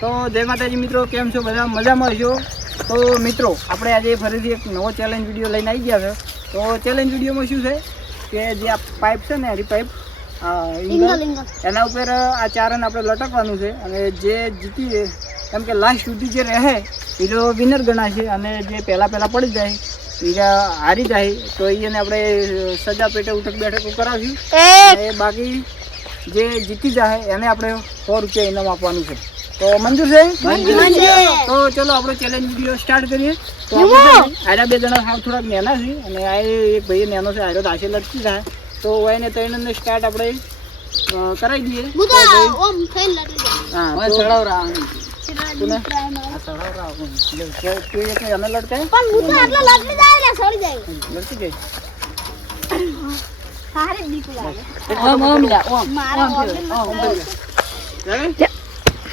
તો જય માતાજી મિત્રો, કેમ છો બધા? મજામાં છો? તો મિત્રો આપણે આજે ફરીથી એક નવો ચેલેન્જ વિડીયો લઈને આવી ગયા છે. તો ચેલેન્જ વિડીયોમાં શું છે કે જે આ પાઇપ છે ને, એની પાઇપ એના ઉપર આ ચારણ આપણે લટકવાનું છે અને જે જીતી કેમ કે લાસ્ટ સુધી જે રહે એ તો વિનર ગણાશે અને જે પહેલાં પડી જાય એ હારી જાય. તો એને આપણે સજા પેટે ઉઠક બેઠક કરાવ્યું અને બાકી જે જીતી જાય એને આપણે 100 રૂપિયા ઇનામ આપવાનું છે. તો મંજૂર છે? તો ચલો આપણો ચેલેન્જ વિડીયો સ્ટાર્ટ કરીએ. તો આરા બે જણા હાવ થોડાક નેના છે અને આ એક ભાઈ નેનો છે, આરો દાશે લટકી થાય. તો એને ત્રણને સ્ટાર્ટ આપણે કરાવી દઈએ. હા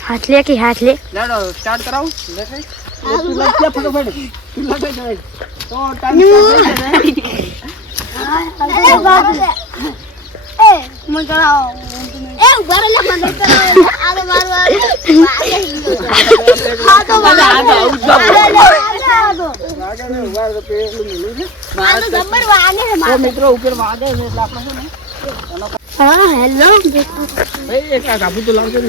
हाथ ले के हाथ ले लाडो स्टार्ट कराओ लेके तू लग जा फटाफट तू लग जा तो टाइम ए मैं कराओ ए उधर ले मन कराओ आगे मार हां तो आगे में उबार तो पेલું મિલું છે માર તો જબર વાગે છે તો મિત્રો ઉપર વાગે છે એટલે આપણે છે ને હા હેલો ભાઈ એક આ કાબુ તો લાવજો ને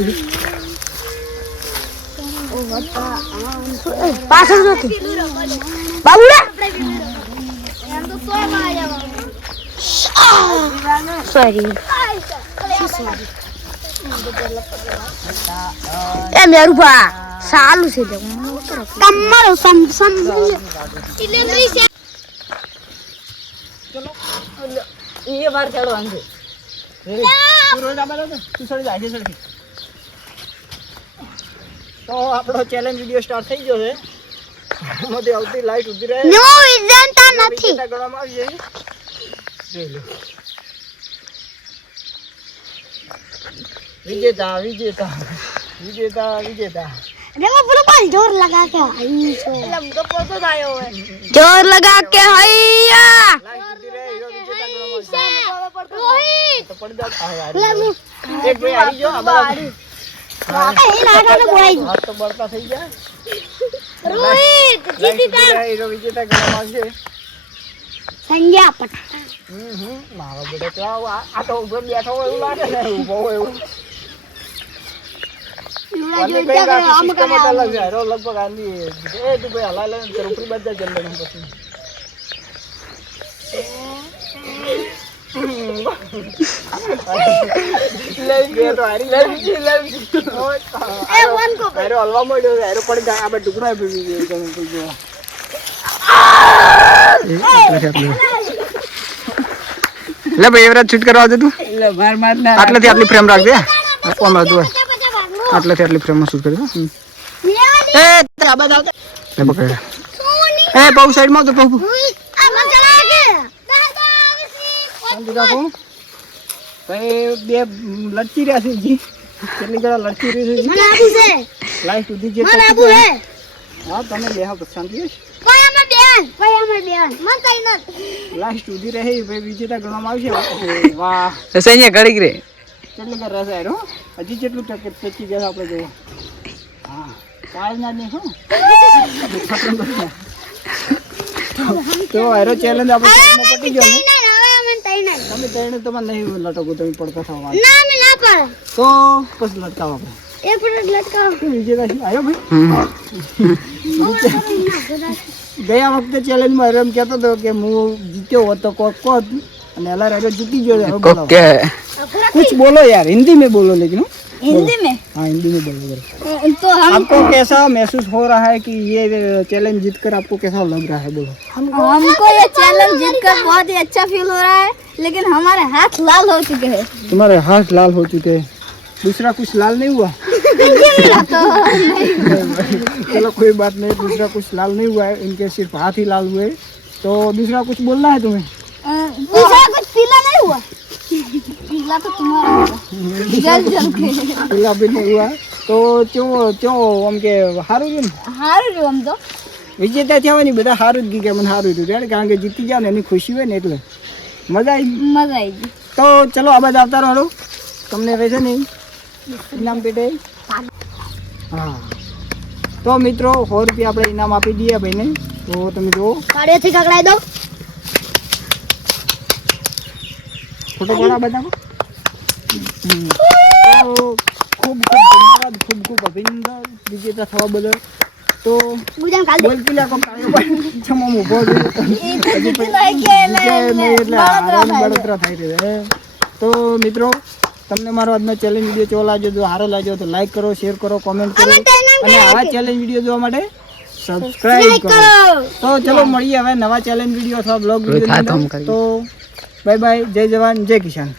પાછળ જોતી બાબુડા એમ તો સોય માં આવ્યા સોરી એ મેરું ભા સાલું છે તમારો સમ એટલે લઈ છે. ચલો એ બાર ચડવાનું છે. તું રોજ આબા તું સડી જાય છે સડી. તો આપણો ચેલેન્જ વિડિયો સ્ટાર્ટ થઈ ગયો છે. મોદી આવતી લાઈટ ઉધી રહે નો વિજનતા નથી ગણવામાં આવી છે. જોઈ લો विजेता विजेता विजेता विजेता देखो पूरा पास जोर लगा के आई छो मतलब तो पोतो आयो है जोर लगा के हैया रोहित तो पड़ जाता है यार एक भाई आ जो अब ए नागा तो बोई हाथ तो बढ़ता થઈ ગયા. रोहित जीतीता हीरो विजेता ગણવામાં છે. સંજ્ઞા પટા મારો બેટો તો આ તો ઉપર બેઠો હોય એવું લાગે ને, ઊભો હોય એવું. લગભગ આંધી એ તું ભાઈ હલા લે ઉપરી બાજુ જલ્દી પછી હલવા મળ્યો હેરો પડી જાય. આપણે ટુકડો લે ભાઈ એવરેજ શૂટ કરવા દે તું. એટલે માર ના આટલેથી આટલી ફ્રેમ રાખ દે. ઓમ જો આટલેથી આટલી ફ્રેમમાં શૂટ કરી દો. એ આબાદ આવતા લે પકડ એ પાઉ સાઈડમાં તો પાઉ આ મન ચલા કે શાંતિ રાખો ભાઈ. બે લડકી રહ્યા છે જી, કેટલી જણા લડકી રહી છે મને આબુ છે લાઈફ સુધી જે મને આબુ હે. હા તમે બે હા શાંતિ છે. ભાઈ અમે બેન મન કઈ ન લાઈફ સુધી રહે ભાઈ વિજેતા ગણવામાં આવશે. વાહ સૈન્ય ઘડીક રે કેટલી કર રહેશે યાર. હજી કેટલું ટકી ગયા આપણે જોવા. હા કાઈ ના નહીં હો. તો આરો ચેલેન્જ આપણે પટી ગયો ને. તમે તઈને તમારે નહીં લટકો, તમે પડતા થવા ના મે ના પર તો પછી લટકાવ આપણે એક મિનિટ લટકાવ વિજેતા આવ્યો ભાઈ. ગયા વખતે ચેલેન્જમાં એમ કહેતો હતો કે હું જીત્યો હોત તો કોત અને અલા રાજો जीती गयो. ओके कुछ बोलो यार, हिंदी में बोलो लेकिन. हिंदी में हाँ हिंदी में बोलो. तो आपको कैसा महसूस हो रहा है कि ये चैलेंज जीतकर आपको कैसा लग रहा है? बोलो. हमको ये चैलेंज जीतकर बहुत ही अच्छा फील हो रहा है, लेकिन हमारे हाथ लाल हो चुके हैं. तुम्हारे हाथ लाल हो चुके हैं, दूसरा कुछ लाल नहीं हुआ? चलो कोई बात नहीं, दूसरा कुछ लाल नहीं हुआ है, इनके सिर्फ हाथ ही लाल हुए. तो दूसरा कुछ बोलना है तुम्हें? दूसरा कुछ पीला नहीं हुआ. पीला तो तुम्हारा हुआ. जल के पीला भी नहीं हुआ. तो क्यों हम के हारू जो हम तो વિજેતા થયા હોય ને બધા સારું જ કે મને સારું થયું ત્યારે, કારણ કે જીતી જાવ ને એની ખુશી હોય ને એટલે મજા આવી ગઈ. તો ચલો આ બાજુ આવતા રહો, તમને રહેશે ને ઇનામ પેટે હા તો મિત્રો 100 રૂપિયા આપણે ઇનામ આપી દઈએ ભાઈને. તો તમે જુઓ ગાડીઓથી કકડાઈ દો. ફોટો પડા બતાવો. તો ખૂબ ખૂબ ધન્યવાદ, ખૂબ ખૂબ અભિનંદન વિજેતા થવા બદલ. તો ગુજામ ખાલી બોલ કિલા કો કાયો પણ જમો ઉભો છે બળતરા થાય છે. તો મિત્રો તમને મારો આજનો ચેલેન્જ વિડીયો કેવો લાગ્યો? જો સારો લાગ્યો તો લાઈક કરો, શેર કરો, કોમેન્ટ કરો અને આવા ચેલેન્જ વિડીયો જોવા માટે સબસ્ક્રાઇબ કરો. તો ચલો મળીએ હવે નવા ચેલેન્જ વિડીયો અથવા બ્લોગ વિડીયો. તો બાય બાય, જય જવાન જય કિસાન.